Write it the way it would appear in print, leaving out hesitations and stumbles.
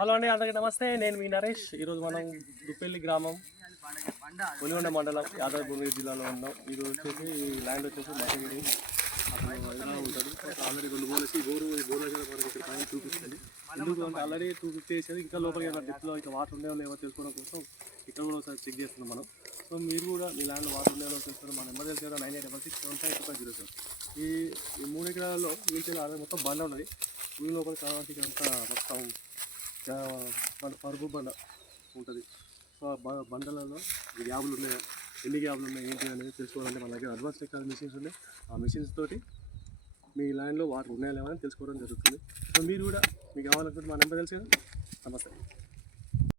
Hello అండి, అందరికీ నమస్తే. నేను మీ నరేష్. ఈరోజు మనం దుప్పెల్లి గ్రామం, ఒలిగొండ మండలం, యాదాద్రి జిల్లాలో ఉన్నాం. ఇది వచ్చేసి ల్యాండ్ వచ్చేసి మహగిరి అసలు ఎలా ఉంటుంది. ఆల్రెడీ 2 బోర్లు ఈ బోర్ల మనకి ఇక్కడ పైన చూపిస్తుంది. ఎందుకు అంటే ఆల్రెడీ 250 వేసేది, ఇంకా లోపలికి ఏమైనా డెప్త్లో ఇంకా వాటర్ ఉండేవో లేవో తెలుసుకోవడం కోసం ఇక్కడ కూడా ఒకసారి చెక్ చేస్తున్నాం మనం. సో మీరు కూడా మీ ల్యాండ్లో వాటర్ ఉండేవో తెలుసుకోవడం మన ఎమర్జెన్సీ 986675 ఈ 3 ఎకరాలలో వీటి మొత్తం బండ ఉన్నది. ఊరి లోపల కావాలంటే ఇదంతా మొత్తం మన పరుపు బండ ఉంటుంది. సో బండలలో గ్యాబులు ఉన్నాయా, ఎన్ని గ్యాబులు ఉన్నాయి ఏంటి అనేది తెలుసుకోవాలంటే మన దగ్గర అడ్వాన్స్ టెక్నాలజీ మిషన్స్ ఉన్నాయి. ఆ మిషన్స్ తోటి మీ ల్యాండ్లో వాటర్ ఉన్నాయా లేవని తెలుసుకోవడం జరుగుతుంది. సో మీరు కూడా మీకు కావాలనుకుంటే మా నెంబర్ తెలుసు కదా. నమస్తే.